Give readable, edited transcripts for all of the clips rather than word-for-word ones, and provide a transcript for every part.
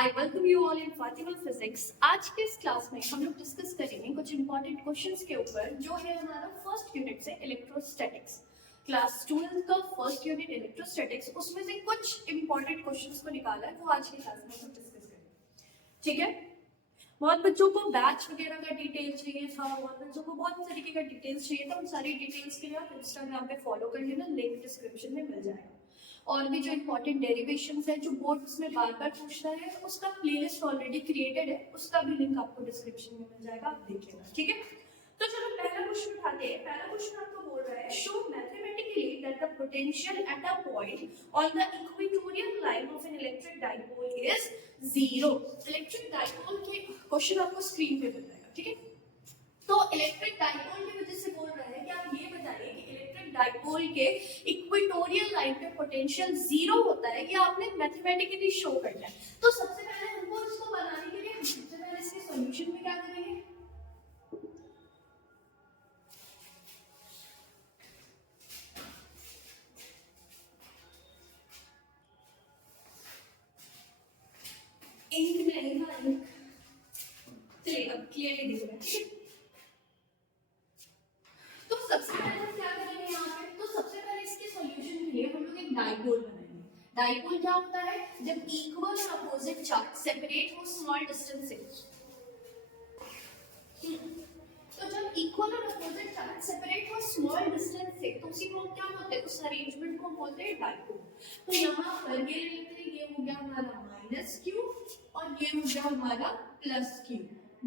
I welcome you all in Fatima Physics. आज के इस क्लास में हम लोग डिस्कस करेंगे कुछ इंपॉर्टेंट क्वेश्चंस के ऊपर जो है हमारा फर्स्ट यूनिट से इलेक्ट्रोस्टैटिक्स। क्लास 12 का फर्स्ट यूनिट इलेक्ट्रोस्टैटिक्स, उसमें से कुछ इंपॉर्टेंट क्वेश्चंस को निकाला है, वो आज की क्लास में हम डिस्कस करेंगे। ठीक है, बहुत बच्चों को बैच वगैरह का डिटेल चाहिए था, बहुत बच्चों को बहुत तरीके का डिटेल्स चाहिए था। उन सारी डिटेल्स के लिए आप इंस्टाग्राम पे फॉलो कर लेना, लिंक डिस्क्रिप्शन में मिल जाएगा। और भी जो इंपॉर्टेंट डेरिवेशंस है जो बोर्ड्स में बार बार पूछता है, उसका प्लेलिस्ट ऑलरेडी क्रिएटेड है, उसका भी लिंक आपको डिस्क्रिप्शन में मिल जाएगा, आप देख लेना। ठीक है, तो चलो पहला क्वेश्चन उठाते हैं। पहला क्वेश्चन आपको बोल रहा है, show mathematically that the potential at a point on the equatorial line of an electric dipole is 0। Electric dipole के क्वेश्चन आपको स्क्रीन पे बताएगा। ठीक है, तो इलेक्ट्रिक डाइपोल की वजह से बोल रहा है कि आप ये बताइए कि इलेक्ट्रिक डाइपोल के इक्वेटोरियल लाइन पे पोटेंशियल 0 होता है, ये आपने मैथमेटिकली शो करना है। तो सबसे पहले हमको इसको बनाने के लिए सबसे पहले इसके सॉल्यूशन में क्या करेंगे, इंक में लिखा इंक, चलिए अब क्लियरली दिख रहा है। तो सबसे पहले हम क्या करेंगे यहाँ पे, तो सबसे पहले इसके सॉल्यूशन के लिए हम लोग एक डाइपोल बनाएंगे। डाइपोल क्या होता है, जब इक्वल और अपोजिट चार्ज सेपरेट हो स्मॉल डिस्टेंस से। तो जब इक्वल और अपोजिट चार्ज सेपरेट हो स्मॉल डिस्टेंस से, तो उसी को क्या बोलते हैं, उस अरेंजमेंट को बोलते हैं डाइपोल। तो यहाँ पर ये लेते हैं, ये हो गया हमारा -q और ये हो गया हमारा +q।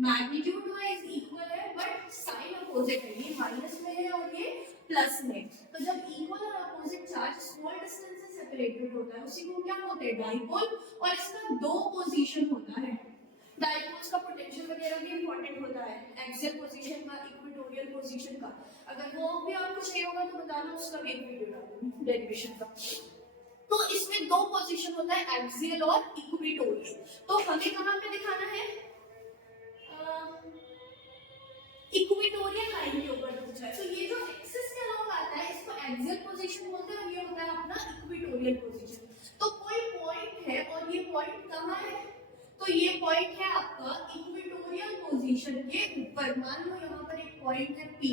मैग्नीट्यूड वाइज इक्वल है बट साइन अपोजिट है, ये माइनस में है और ये प्लस में। तो जब इक्वल और अपोजिट चार्ज स्मॉल डिस्टेंस से सेपरेटेड होता है, उसी को क्या बोलते हैं, डाइपोल। और इसका दो पोजीशन होता है। डाइपोल्स का पोटेंशियल वगैरह भी इंपॉर्टेंट होता है, एक्सियल पोजीशन का, इक्वेटोरियल पोजीशन का। अगर वो भी आपको चाहिए होगा तो बताना, उसका भी एक वीडियो डालूंगी डेरिवेशन का। तो इसमें दो पोजीशन होता है, एक्सियल और इक्वेटोरियल। तो हमें कहां पे दिखाना है, इक्वेटोरियल लाइन के ऊपर पूछा है। तो ये जो एक्सिस के अलॉन्ग आता है, इसको एक्सियल पोजीशन बोलते हैं और ये होता है अपना इक्वेटोरियल पोजीशन। तो कोई पॉइंट है और ये पॉइंट कहां है, तो ये पॉइंट है आपका इक्वेटोरियल पोजीशन के ऊपर। मान लो यहाँ पर एक पॉइंट है P।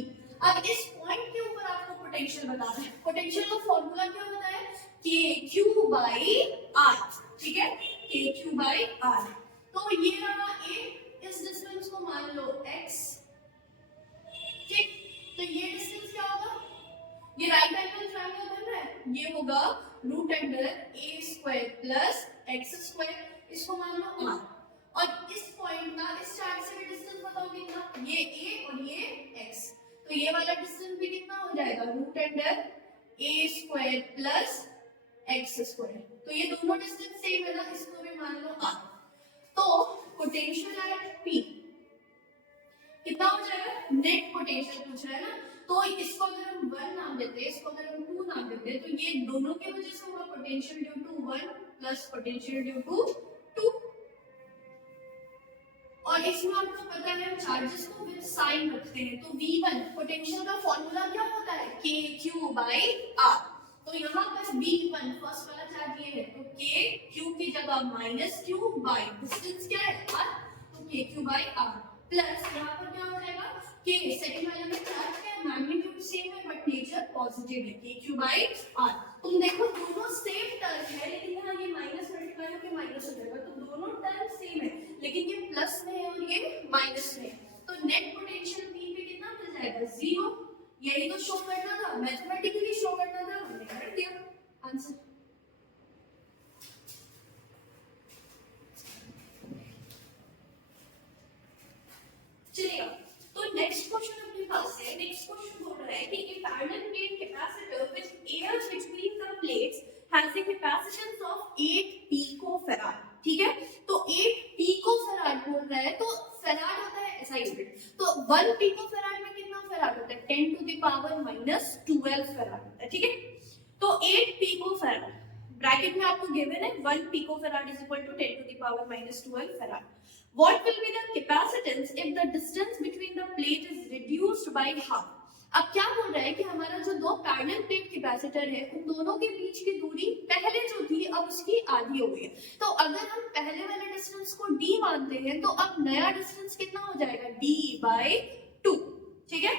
अब इस पॉइंट के ऊपर आपको पोटेंशियल बताना है। पोटेंशियल का फॉर्मूला क्या होता है, KQ/R। ठीक है, KQ/R। तो ये रहा A, इस डिस्टेंस को मान लो x। ठीक, तो ये डिस्टेंस क्या होगा, ये राइट एंगल ट्रायंगल बन रहा है, ये होगा √a² प्लस x², इसको मान लो r। और इस पॉइंट का इस चार्ट से भी डिस्टेंस बताओ कितना, ये a और ये x। तो ये वाला डिस्टेंस भी कितना हो जाएगा, √a² प्लस x²। तो ये दोनों डिस्टेंस सेम है ना, इसको भी मान लो r। तो पोटेंशियल एट P कितना हो जाएगा, नेट पोटेंशियल पूछ रहा है ना। तो इसको अगर हम 1 नाम देते हैं, इसको अगर हम 2 नाम देते हैं, तो ये दोनों की वजह से होगा potential due to 1 plus potential due to 2। और इसमें आपको पता है हम चार्जेस को विद साइन रखते हैं। तो V1 पोटेंशियल का फॉर्मूला क्या होता है, KQ/R। तो यहाँ पर V1 फर्स्ट वाला चार्ज ये है, तो KQ की जगह -q बाय डिस्टेंस क्या है R, तो KQ/R प्लस यहाँ पर क्या हो जाएगा, K सेकंड वाले में चार्ज क्या है, मैग्नीट्यूड सेम है बट नेचर पॉजिटिव है, KQ/R। तुम देखो दोनों सेम टर्म है, लेकिन यहाँ ये माइनस मल्टीप्लाई होकर माइनस हो जाएगा। तो दोनों टर्म सेम है, लेकिन ये प्लस में है और ये माइनस में है। तो नेट पोटेंशियल P पे कितना मिल जाएगा, 0। यही तो शो करना था, मैथमेटिकली शो करना था, हमने कर दिया आंसर। चलिए, तो नेक्स्ट क्वेश्चन अपने पास है। नेक्स्ट क्वेश्चन बोल रहा है कि a parallel plate capacitor with air between the plates has a capacitance of 8 picofarad। ठीक है, तो 8 picofarad बोल रहा है, तो फैराड होता है SI यूनिट। तो 1 picofarad में कितना फैराड होता है, 10 to the power -12 फैराड होता है। ठीक है, तो 8 picofarad ब्रैकेट में आपको गिवन है 1 picofarad is equal to 10 to the power -12 farad। What will be the capacitance if the distance between the plate is reduced by half? अब क्या बोल रहा है कि हमारा जो दो पैरेलल प्लेट कैपेसिटर है उन दोनों के बीच की दूरी पहले जो थी अब उसकी आधी हो गई है। तो अगर हम पहले वाले डिस्टेंस को d मानते हैं तो अब नया डिस्टेंस कितना हो जाएगा, d/2। ठीक है,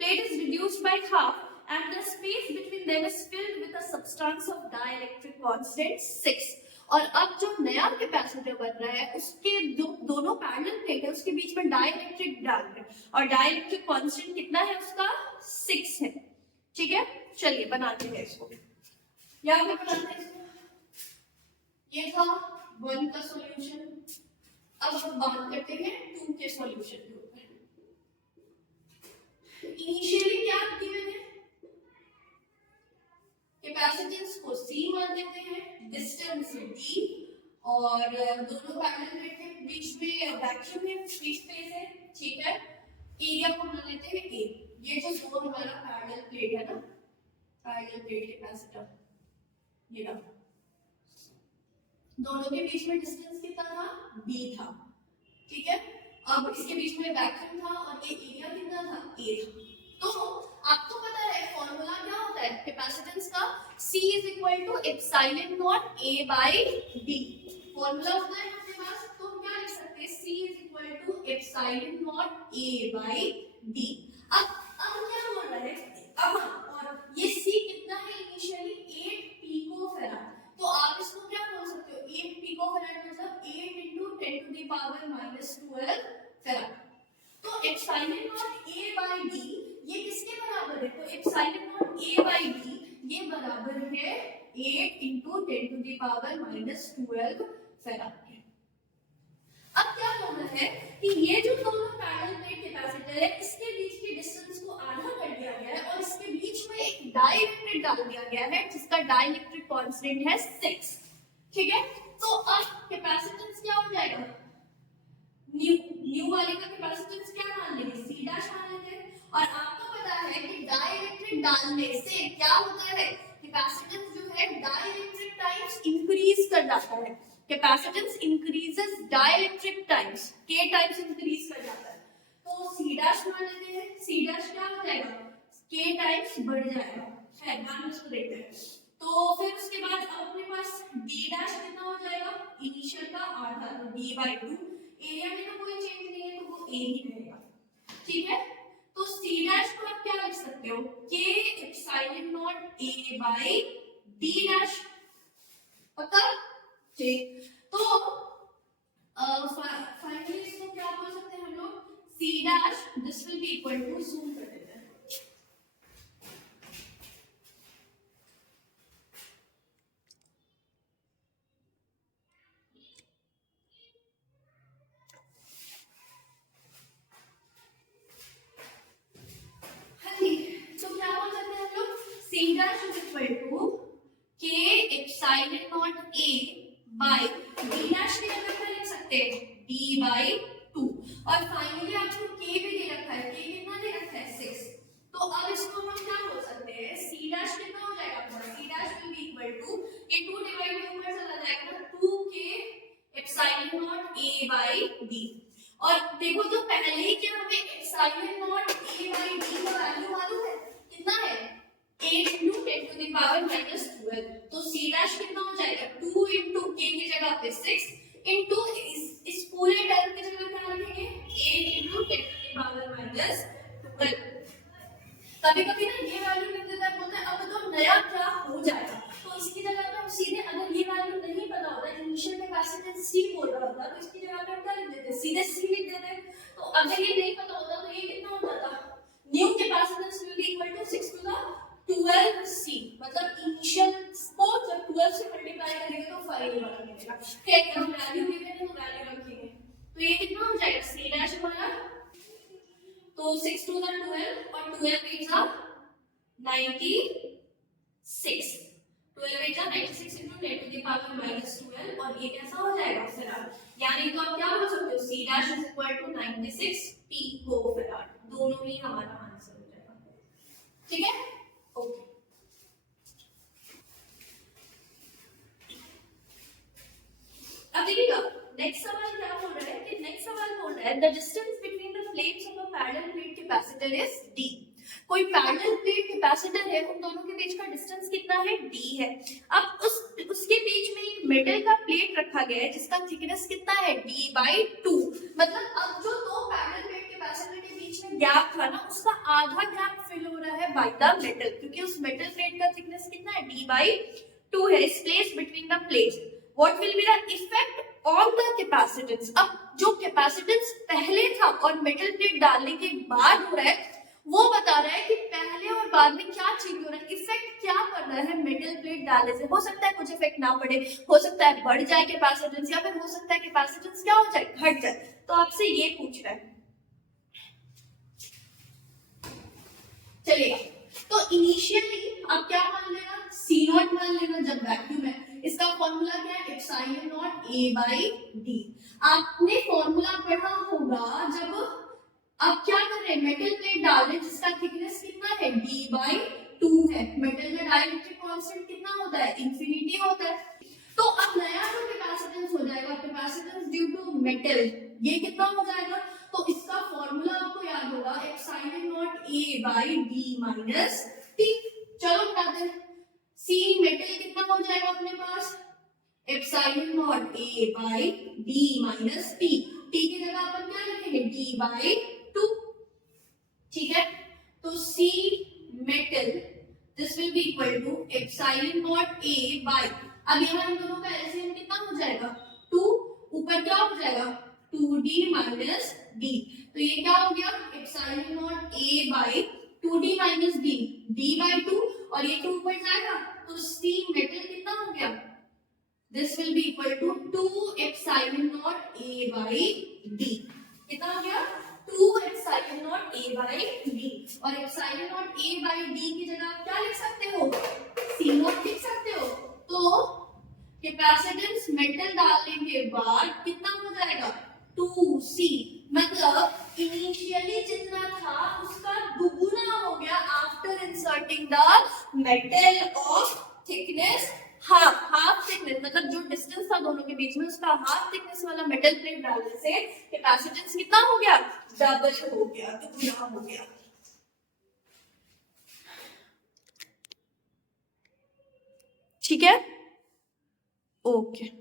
plate is reduced by half and the space between them is filled with a substance of dielectric constant 6। और अब जो नया कैपेसिटर बन रहा है उसके दोनों पैरेलल प्लेट है उसके बीच में डाइलेक्ट्रिक डाल रहे हैं और डाइलेक्ट्रिक कांस्टेंट कितना है उसका 6 है। ठीक है, चलिए बनाते हैं इसको, यहाँ पे बनाते हैं इसको। ये था 1 का सॉल्यूशन, अब हम बात करते हैं 2 के सॉल्यूशन के ऊपर। इनिशियली क्या गिवन है, कैपेसिटेंस को C मान लेते हैं, डिस्टेंस D और दोनों पैरेलल प्लेट के बीच में वैक्यूम है, फ्री स्पेस है। ठीक है, एरिया को मान लेते हैं A। ये जो दो हमारा पैरेलल प्लेट है ना, पैरेलल प्लेट कैपेसिटर, ये रहा, दोनों के बीच में डिस्टेंस कितना था, B था। ठीक है, अब इसके बीच में वैक्यूम था और ये एरिया कितना था, A था। तो आपको पता है फॉर्मूला क्या होता है कैपेसिटेंस का, C is equal to epsilon naught A by D। Formula होता है अपने पास, तो हम क्या लिख सकते हैं, C is equal to epsilon naught A by D। अब क्या बोल रहा है, अब और ये C कितना है इनिशियली 8 पिकोफैराड, तो आप इसको क्या बोल सकते हो, 8 पिकोफैराड मतलब 8 × 10⁻⁻12 फैराड। तो epsilon naught A by D ये किसके बराबर है, तो epsilon naught A by D ये बराबर है 8 × 10⁻⁻12 फैराड के। अब क्या करना है कि ये जो दोनों पैरेलल प्लेट कैपेसिटर है इसके बीच के डिस्टेंस को आधा कर दिया गया है और इसके बीच में एक डाइलेक्ट्रिक डाल दिया गया है जिसका डाइलेक्ट्रिक कांस्टेंट है 6। ठीक है, तो अब कैपेसिटेंस क्या हो जाएगा, न्यू वाले का कैपेसिटेंस क्या मान लेंगे, C डैश मान लेते हैं। और आपको पता है कि डाइलेक्ट्रिक डालने से क्या होता है, कैपेसिटेंस जो है डाइलेक्ट्रिक टाइम्स इंक्रीज कर जाता है, capacitance increases dielectric times, K times increase कर जाता है। तो C डैश मान लेते हैं, C डैश क्या हो जाएगा, K टाइम्स बढ़ जाएगा, है ध्यान इसको देखते हैं। तो फिर उसके बाद अपने पास D डैश कितना हो जाएगा, इनिशियल का आधा, तो D/2। एरिया में तो कोई चेंज नहीं है तो वो A ही रहेगा। ठीक है, तो C डैश को आप क्या लिख सकते हो, K epsilon naught A by D dash, पता। ठीक, तो फाइनली इसको क्या बोल सकते हैं हम लोग, C dash this will be equal to, zoom कर देते हैं, C dash is equal to K epsilon naught A by D dash की जगह क्या लिख सकते हैं, D/2। और फाइनली आपको K भी दे रखा है, K कितना दे रखा है 6। तो अब इसको हम क्या बोल सकते हैं, C dash कितना हो जाएगा, C dash will be equal to, ये 2 डिवाइड में ऊपर चला जाएगा ना, 2K epsilon naught A by D। और देखो तो पहले ही क्या हमें epsilon naught A by D का वैल्यू मालूम है, कितना है 8 × 10⁻⁻12। तो C डैश कितना हो जाएगा, 2 × K की जगह पे 6 इंटू इस पूरे टर्म की जगह क्या लिखेंगे, 8 × 10⁻12। कभी कभी ना ये वैल्यू लिख देता है, बोलता है अब तो नया क्या हो जाएगा, तो इसकी जगह पे हम सीधे, अगर ये वैल्यू नहीं पता होता, इनिशियल कैपेसिटेंस C बोल रहा होता, तो इसकी जगह पे हम क्या लिख देते, सीधे C लिख देते। तो अगर ये नहीं पता होता तो ये कितना हो जाता, new capacitance will be equal to 6 × 12C, मतलब इनिशियल को जब 12 से मल्टीप्लाई करेंगे तो 5 वाला मिलेगा। ठीक, हम वैल्यू गिवन है तो वैल्यू रखेंगे, तो ये कितना हो जाएगा, C डैश हमारा, तो 6 × 12 और 12 8 96, 12 8 96 × 10⁻⁻12 और ये कैसा हो जाएगा फैराड, यानी तो आप क्या बोल सकते हो, C dash is equal to 96 picofarad, दोनों ही हमारा आंसर हो जाएगा। ठीक है, ओके। अब देखिएगा नेक्स्ट सवाल क्या बोल रहा है, कि नेक्स्ट सवाल बोल रहा है the distance between the flames of a parallel plate capacitor is D. कोई पैरेलल प्लेट कैपेसिटर है, उन दोनों के बीच का डिस्टेंस कितना है, D है। अब उसके बीच में एक मेटल का प्लेट रखा गया है जिसका थिकनेस कितना है, D/2। मतलब अब जो दो पैरेलल प्लेट कैपेसिटर के बीच में गैप था ना, उसका आधा गैप फिल हो रहा है बाय द मेटल, क्योंकि उस मेटल प्लेट का थिकनेस कितना है, D/2 है। Space between the plates, what will be the effect on the capacitance. अब जो कैपेसिटेंस पहले था और मेटल प्लेट डालने के बाद हो रहा है, वो बता रहा है कि पहले और बाद में क्या चेंज हो रहा है, इफेक्ट क्या पड़ रहा है मेटल प्लेट डालने से। हो सकता है कुछ इफेक्ट ना पड़े, हो सकता है बढ़ जाए कैपेसिटेंस, या फिर हो सकता है कैपेसिटेंस क्या हो जाए, घट जाए। तो आपसे ये पूछ रहा है। चलिए, तो इनिशियली आप क्या मान लेना, C0 मान लेना जब वैक्यूम है। इसका फॉर्मूला क्या है, एप्सिलॉन नॉट A/D। आपने फॉर्मूला पढ़ा होगा जब आप क्या कर रहे हैं, मेटल प्लेट डाल रहे हैं जिसका थिकनेस कितना है, D/2 है। मेटल में डाइलेक्ट्रिक कांस्टेंट कितना होता है, इंफिनिटी होता है। तो अब नया जो कैपेसिटेंस हो जाएगा, कैपेसिटेंस ड्यू टू मेटल, ये कितना हो जाएगा। तो इसका फॉर्मूला आपको याद होगा, epsilon naught A/D minus T। चलो बताते हैं, C मेटल कितना हो जाएगा अपने पास, epsilon naught A/D minus T। T की जगह अपन क्या लिखेंगे, D/2। ठीक है, तो C metal this will be equal to epsilon naught A by, अब यहाँ इन दोनों का एलसीएम कितना हो जाएगा, 2, ऊपर क्या हो जाएगा, 2D माइनस D। तो ये क्या हो गया, epsilon naught A by 2D minus D, D/2, और ये 2 ऊपर जाएगा तो C मेटल कितना हो गया, this will be equal to 2 epsilon naught A by D। कितना हो गया, 2 epsilon naught A by D। और epsilon naught A by D की जगह आप क्या लिख सकते हो, C0 लिख सकते हो। तो कैपेसिटेंस मेटल डालने के बाद कितना हो जाएगा, 2C। मतलब इनिशियली जितना था उसका दुगुना हो गया after inserting the metal of thickness half thickness. मतलब जो डिस्टेंस था दोनों के बीच में, उसका हाफ थिकनेस वाला मेटल प्लेट डालने से कैपेसिटेंस कितना हो गया, डबल हो गया, दुगुना हो गया। ठीक है, ओके।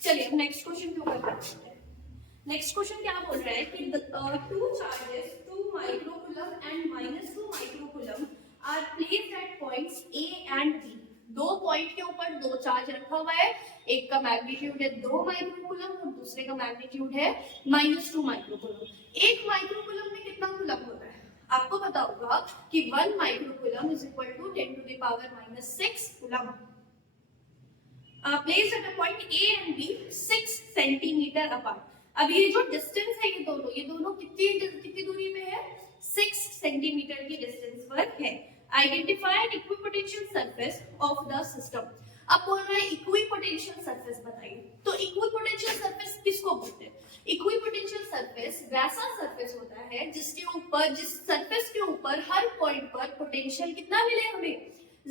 चलिए अब नेक्स्ट क्वेश्चन के ऊपर करते हैं। नेक्स्ट क्वेश्चन क्या बोल रहा है कि two charges 2 microcoulomb and -2 microcoulomb are placed at points A and B। दो पॉइंट के ऊपर दो चार्ज रखा हुआ है, एक का मैग्नीट्यूड है 2 माइक्रोकूलम और दूसरे का मैग्नीट्यूड है -2 माइक्रोकूलम। एक माइक्रोकूलम में कितना कूलम होता है, आपको पता होगा कि 1 microcoulomb is equal to 10⁻⁻6 coulomb. Placed at a point A and B 6 centimetre apart. अब ये जो डिस्टेंस है ये दोनों कितनी दूरी पे है, 6 सेंटीमीटर की डिस्टेंस पर है। Identify N equipotential surface of the system. अब बोल रहा है इक्विपोटेंशियल सरफेस बताइए। तो इक्विपोटेंशियल सरफेस किसको बोलते हैं, इक्विपोटेंशियल सरफेस वैसा सरफेस होता है जिसके ऊपर, जिस सरफेस के ऊपर हर पॉइंट पर पोटेंशियल कितना मिले, हमें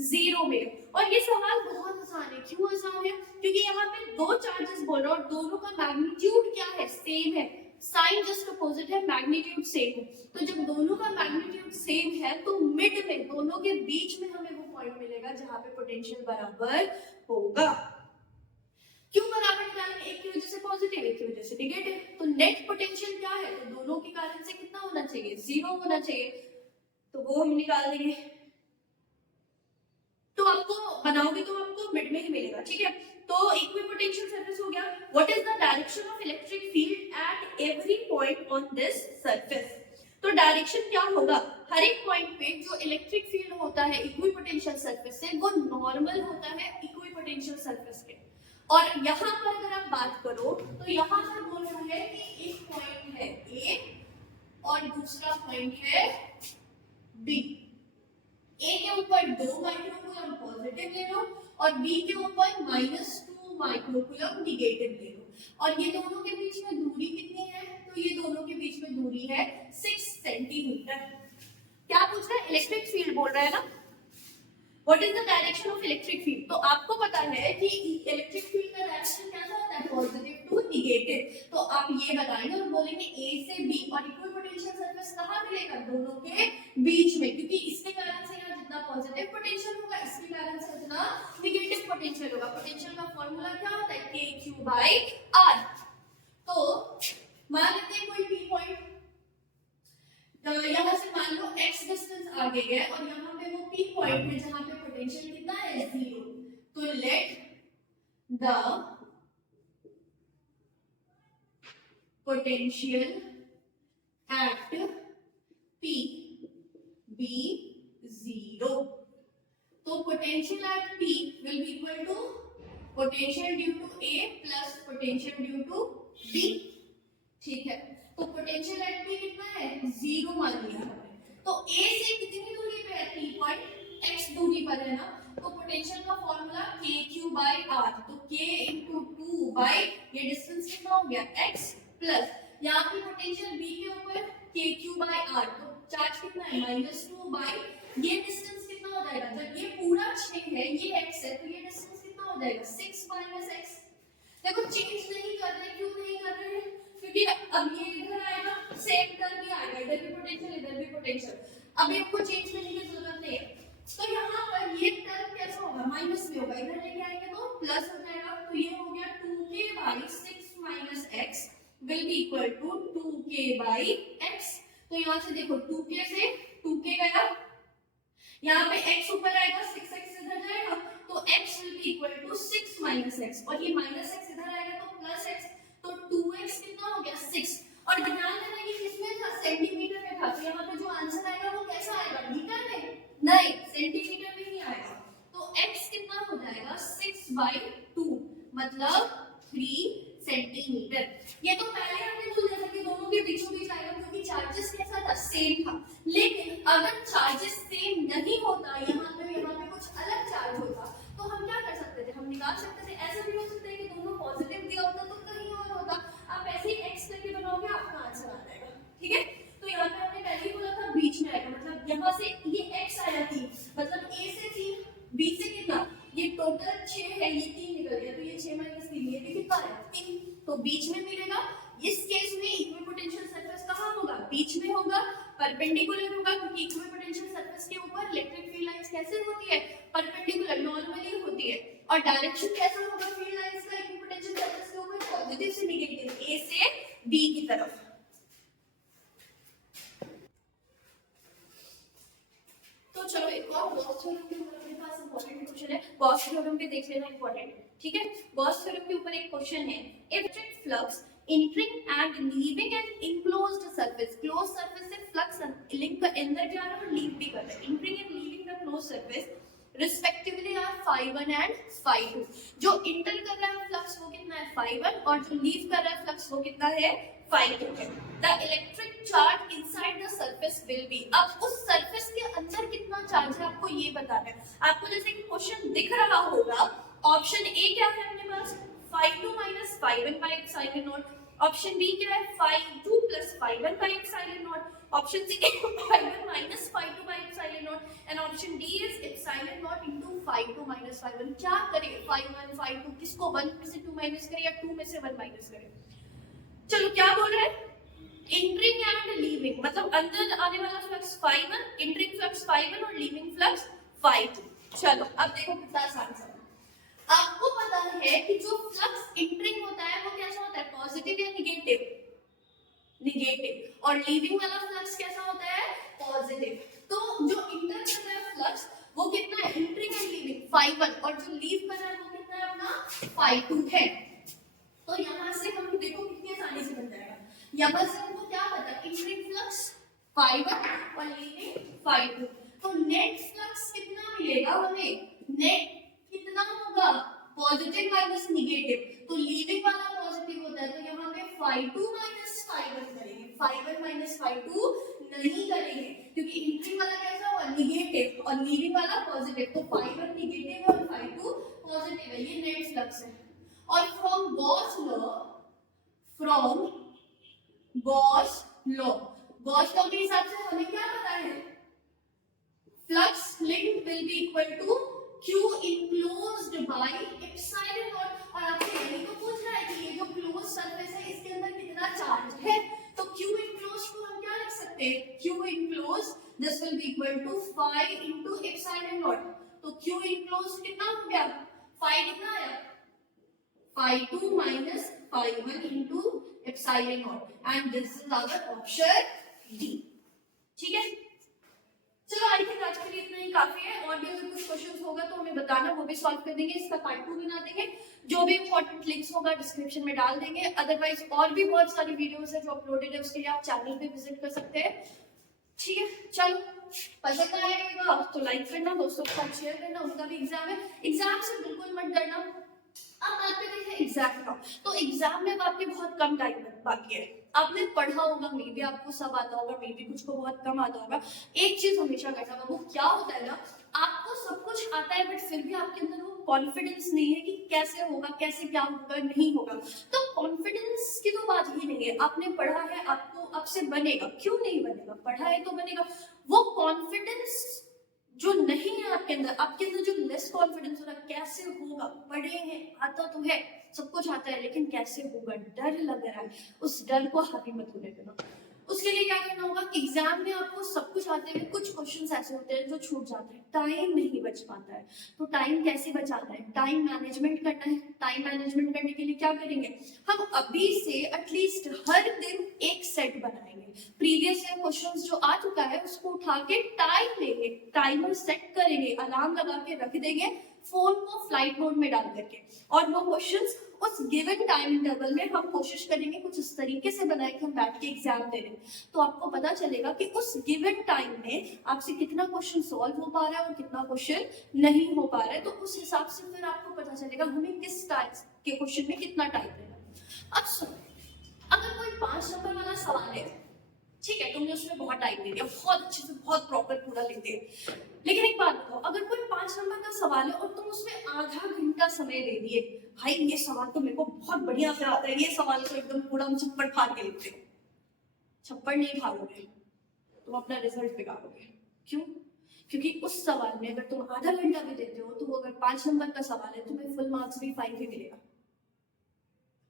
0 मिले। और ये सवाल बहुत आसान है। क्यों आसान है, क्योंकि यहाँ पे दो चार्जेस बोल रहा और दोनों का मैग्नीट्यूड क्या है, सेम है। साइन जस्ट अपोजिट है, मैग्नीट्यूड सेम है। तो जब दोनों का मैग्नीट्यूड सेम है तो मिड में, दोनों के बीच में हमें वो पॉइंट मिलेगा जहां पे पोटेंशियल बराबर होगा। क्यों बराबर निकालेंगे, एक की वजह से पॉजिटिव, एक की वजह से नेगेटिव। तो नेट पोटेंशियल क्या है, तो दोनों के कारण से कितना होना चाहिए, 0 होना चाहिए। तो वो हम निकाल देंगे। तो आपको बनाओगे तो आपको मिड में ही मिलेगा। ठीक है, तो इक्विपोटेंशियल सरफेस हो गया। What is the direction of electric field at every point on this surface. तो डायरेक्शन क्या होगा, हर एक पॉइंट पे जो इलेक्ट्रिक फील्ड होता है इक्विपोटेंशियल सरफेस से, वो नॉर्मल होता है इक्विपोटेंशियल सरफेस के। और यहाँ पर अगर आप बात करो तो यहाँ पर बोल रहा है कि एक पॉइंट है A और दूसरा पॉइंट है B। ए के ऊपर 2 माइक्रोकूलम पॉजिटिव ले लो और बी के ऊपर -2 माइक्रोकूलम निगेटिव ले लो, और ये दोनों के बीच में दूरी कितनी है? तो ये दोनों के बीच में दूरी है 6 सेंटीमीटर। क्या पूछ रहा है? इलेक्ट्रिक फील्ड बोल रहा है ना। What is the direction of electric field? तो आपको पता है कि इलेक्ट्रिक फील्ड का डायरेक्शन कैसा होता है? Positive to negative. तो आप ये बताएंगे और बोलेंगे ए से बी, और इक्वल पोटेंशियल सरफेस कहां मिलेगा? दोनों के बीच में, क्योंकि इसके कारण से यहाँ जितना पॉजिटिव पोटेंशियल होगा इसके कारण से उतना निगेटिव पोटेंशियल होगा। पोटेंशियल का फार्मूला क्या होता है? KQ/R। तो मान लेते हैं कोई पी पॉइंट, तो यहाँ से मान लो x डिस्टेंस आगे है और यहाँ पे वो P पॉइंट है जहाँ पे पोटेंशियल कितना है? 0। तो let the potential at P be 0। तो potential at P will be equal to potential due to A plus potential due to B। ठीक है, तो पोटेंशियल एट P कितना है? 0 मान लिया हमने। तो A से कितनी दूरी पे है? P पॉइंट x दूरी पर है ना। तो पोटेंशियल का फॉर्मूला KQ/R। तो K into 2 by ये डिस्टेंस कितना हो गया? x प्लस यहाँ पे पोटेंशियल B के ऊपर KQ/R, तो चार्ज कितना है? -2 by ये डिस्टेंस कितना हो जाएगा? जब ये पूरा 6 है, ये x है, तो ये डिस्टेंस कितना हो जाएगा? 6 minus x। देखो चेंज नहीं कर रहे, क्यों नहीं कर रहे हैं? क्योंकि अब ये इधर आएगा, सेम टर्म भी आएगा, इधर भी पोटेंशियल इधर भी पोटेंशियल, अभी आपको चेंज करने की जरूरत नहीं है। तो यहाँ पर ये टर्म कैसा होगा? माइनस में होगा, इधर लेके आएंगे तो प्लस हो जाएगा। तो ये हो गया 2k/6 minus x will be equal to 2k/x। तो यहाँ से देखो 2k से 2k गया, यहाँ पे x ऊपर आएगा, 6x इधर जाएगा, तो x will be equal to 6 minus x, और ये माइनस x इधर आएगा तो प्लस x, तो 2x कितना हो गया? 6। और ध्यान देना कि किसमें था? सेंटीमीटर में था। तो यहाँ पे जो आंसर आएगा वो कैसा आएगा? मीटर में? नहीं, सेंटीमीटर में ही आएगा। तो x कितना हो जाएगा? 6/2 मतलब 3 सेंटीमीटर। ये तो पहले हमने बोल दिया था कि दोनों के बीचों बीच आएगा, क्योंकि चार्जेस कैसा था? सेम था। लेकिन अगर चार्जेस सेम नहीं होता, यहाँ पे कुछ अलग चार्ज होता, तो हम क्या कर सकते थे? हम निकाल सकते थे। ऐसा भी हो सकता है कि दोनों पॉजिटिव दिया होता तो कहीं और होता। आप ऐसे ही x करके बनाओगे, आपका आंसर आ जाएगा। ठीक है, तो यहाँ पे हमने पहले ही बोला था बीच में आएगा, मतलब यहाँ से ये x आया 3, मतलब a से 3, b से कितना? ये टोटल 6 है, ये 3 निकल गया, तो ये 6 माइनस 3, ये भी कितना है? 3, तो बीच में मिलेगा। इस केस में इक्विपोटेंशियल सरफेस कहाँ होगा? बीच में होगा, परपेंडिकुलर होगा, क्योंकि इक्विपोटेंशियल सरफेस के ऊपर इलेक्ट्रिक फील्ड लाइंस कैसे होती है? परपेंडिकुलर, नॉर्मली होती है। और डायरेक्शन कैसा होगा फील्ड लाइंस का इक्विपोटेंशियल सरफेस के ऊपर? पॉजिटिव से नेगेटिव, ए से बी की तरफ। तो चलो एक और गॉस थ्योरम के ऊपर अपने पास इंपॉर्टेंट क्वेश्चन है, गॉस थ्योरम पे देख लेना, इंपॉर्टेंट। ठीक है, गॉस थ्योरम के ऊपर एक क्वेश्चन है, electric flux entering and leaving an enclosed surface, closed surface से फ्लक्स लिंक अंदर जा रहा है और लीव भी कर रहा है, entering and leaving the closed surface respectively are phi1 and phi2। जो इंटर कर रहा है फ्लक्स वो कितना है? phi1, और जो लीव कर रहा है फ्लक्स वो कितना है? phi2 है। The electric charge inside the surface will be, अब उस सरफेस के अंदर कितना चार्ज है आपको ये बताना है। आपको जैसे कि क्वेश्चन दिख रहा होगा, ऑप्शन ए क्या है अपने पास? phi2 minus phi1 by epsilon naught। Option B क्या है? phi2 plus phi1 by epsilon naught। Option C phi1 minus phi2 by epsilon naught, and option D is epsilon naught into phi2 minus phi1। क्या करें? phi1 phi2 किसको 1 में से 2 minus करें या 2 में से 1 माइनस करें? चलो क्या बोल रहे हैं? एंटरिंग एंड लीविंग, मतलब अंदर आने वाला flux phi1, entering flux phi1 और लीविंग फ्लक्स phi2। चलो अब देखो कितना आसान सा। आपको पता है कि जो फ्लक्स इंटरिंग होता है वो कैसा होता है? पॉजिटिव या निगेटिव? निगेटिव। और लीविंग वाला फ्लक्स कैसा होता है? पॉजिटिव। तो जो इंटर कर रहा है फ्लक्स वो कितना है? इंटरिंग एंड लीविंग phi1, और जो लीव कर रहा है वो कितना है? अपना phi2 है। तो यहाँ से हम देखो कितनी आसानी से बन जाएगा। यहाँ से हमको क्या पता है? इंटरिंग फ्लक्स phi1 और लीविंग phi2। तो नेट फ्लक्स कितना मिलेगा हमें? नेट कितना होगा? पॉजिटिव माइनस निगेटिव, तो लीविंग वाला पॉजिटिव होता है, तो यहाँ पे phi2 minus phi1 करेंगे। Phi one minus phi two नहीं करेंगे, क्योंकि इंट्री वाला कैसा हुआ निगेटिव और लीविंग वाला पॉजिटिव, तो फाई वन निगेटिव है और फाई टू पॉजिटिव है, ये नेट फ्लक्स है। और फ्रॉम गॉस लॉ के हिसाब से हमें क्या पता है, flux linked will be equal to Q enclosed by epsilon naught। और आपसे यही तो पूछ रहा है कि ये जो क्लोज सरफेस है इसके अंदर कितना चार्ज है, तो Q enclosed को हम क्या लिख सकते हैं, Q enclosed this will be equal to phi into epsilon naught। तो Q enclosed कितना हो गया, phi कितना आया, phi 2 minus phi 1 into epsilon naught and this is our option D। ठीक है, चलो आई थिंक आज के लिए इतना ही काफी है। और भी अगर कुछ क्वेश्चंस होगा तो हमें बताना, वो भी सॉल्व कर देंगे, इसका पार्ट 2 बना देंगे, जो भी इंपॉर्टेंट लिंक्स होगा डिस्क्रिप्शन में डाल देंगे। अदरवाइज और भी बहुत सारी वीडियोस है जो अपलोडेड है, उसके लिए आप चैनल पे विजिट कर सकते हैं। ठीक है, चलो पसंद आएगा तो लाइक करना, दोस्तों के साथ शेयर करना, उनका भी एग्जाम है, एग्जाम से बिल्कुल मत डरना। अब बात करते हैं एग्जाम का, तो एग्जाम में आपके बहुत कम टाइम बाकी है, आपने पढ़ा होगा, मे भी आपको सब आता होगा, मे भी कुछ को बहुत कम आता होगा। एक चीज हमेशा करना होगा, वो क्या होता है ना, आपको सब कुछ आता है बट फिर भी आपके अंदर वो कॉन्फिडेंस नहीं है कि कैसे होगा, कैसे क्या होगा, नहीं होगा। तो कॉन्फिडेंस की तो बात ही नहीं है, आपने पढ़ा है, आपको अब से बनेगा, क्यों नहीं बनेगा, पढ़ा है तो बनेगा। वो कॉन्फिडेंस जो नहीं है आपके अंदर जो लेस कॉन्फिडेंस हो रहा है, कैसे होगा, पढ़े हैं, आता तो है, सब कुछ आता है, लेकिन कैसे होगा, डर लग रहा है, उस डर को हावी मत होने देना। उसके लिए क्या करना होगा, एग्जाम में आपको सब कुछ आते हुए कुछ क्वेश्चंस ऐसे होते हैं जो छूट जाते हैं, टाइम नहीं बच पाता है। तो टाइम कैसे बचाना है, टाइम मैनेजमेंट करना है। टाइम मैनेजमेंट करने के लिए क्या करेंगे, हम अभी से एटलीस्ट हर दिन एक सेट बनाएंगे, प्रीवियस ईयर क्वेश्चंस जो आ चुका है उसको उठा के टाइम लेंगे, टाइमर सेट करेंगे, अलार्म लगा के रख देंगे, फोन को फ्लाइट मोड में डाल करके, और वो क्वेश्चंस उस गिवन टाइम इंटरवल में हम कोशिश करेंगे कुछ इस तरीके से बनाए कि हम बैठ के एग्जाम दे रहे हैं। तो आपको पता चलेगा कि उस गिवन टाइम में आपसे कितना क्वेश्चन सॉल्व हो पा रहा है और कितना क्वेश्चन नहीं हो पा रहा है। तो उस हिसाब से फिर आपको पता चलेगा हमें किस टाइप के क्वेश्चन में कितना टाइम देना। अब सुनो, अगर कोई 5 नंबर वाला सवाल है, ठीक है, तुमने उसमें बहुत टाइम दे दिया, बहुत अच्छे से बहुत प्रॉपर पूरा लिख दिया, लेकिन एक बात बताओ, अगर कोई 5 नंबर का सवाल है और तुम उसमें आधा घंटा समय दे दिए, भाई ये सवाल तो मेरे को बहुत बढ़िया से आता है, ये सवाल तो एकदम पूरा हम छप्पड़ फाड़ के लिखते हो, छप्पड़ नहीं फाड़ोगे, तुम अपना रिजल्ट बिगाड़ोगे। क्यों? क्योंकि उस सवाल में अगर तुम आधा घंटा भी देते हो तो वो अगर 5 नंबर का सवाल है तुम्हें फुल मार्क्स भी 5 ही मिलेगा।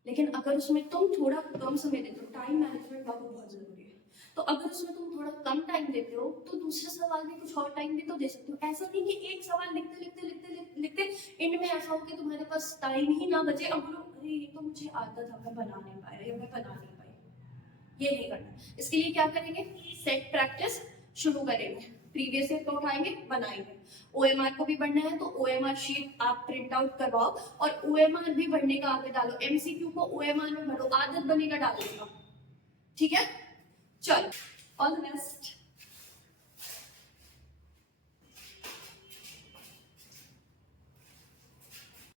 लेकिन अगर उसमें तुम थोड़ा कम समय देते हो, टाइम मैनेजमेंट बाबू बहुत जरूरी है, तो अगर उसमें तुम थोड़ा कम टाइम देते हो तो दूसरे सवाल में कुछ और टाइम भी तो दे सकते हो। ऐसा नहीं कि एक सवाल लिखते लिखते लिखते लिखते, लिखते एंड में ऐसा हो कि तुम्हारे पास टाइम ही ना बचे, अब बोलो अरे ये तो मुझे आदत है, मैं बना नहीं पाया या मैं बना नहीं पाई। ये नहीं करना। इसके लिए क्या करेंगे, सेट प्रैक्टिस शुरू करेंगे, प्रीवियस ईयर को उठाएंगे, बनाएंगे। ओएमआर को भी पढ़ना है तो ओएमआर शीट आप प्रिंट आउट करवाओ और ओएमआर भी पढ़ने का आगे डालो, एमसीक्यू को ओएमआर में भरो, आदत बनेगा डालने का। ठीक है, चलो ऑल द बेस्ट।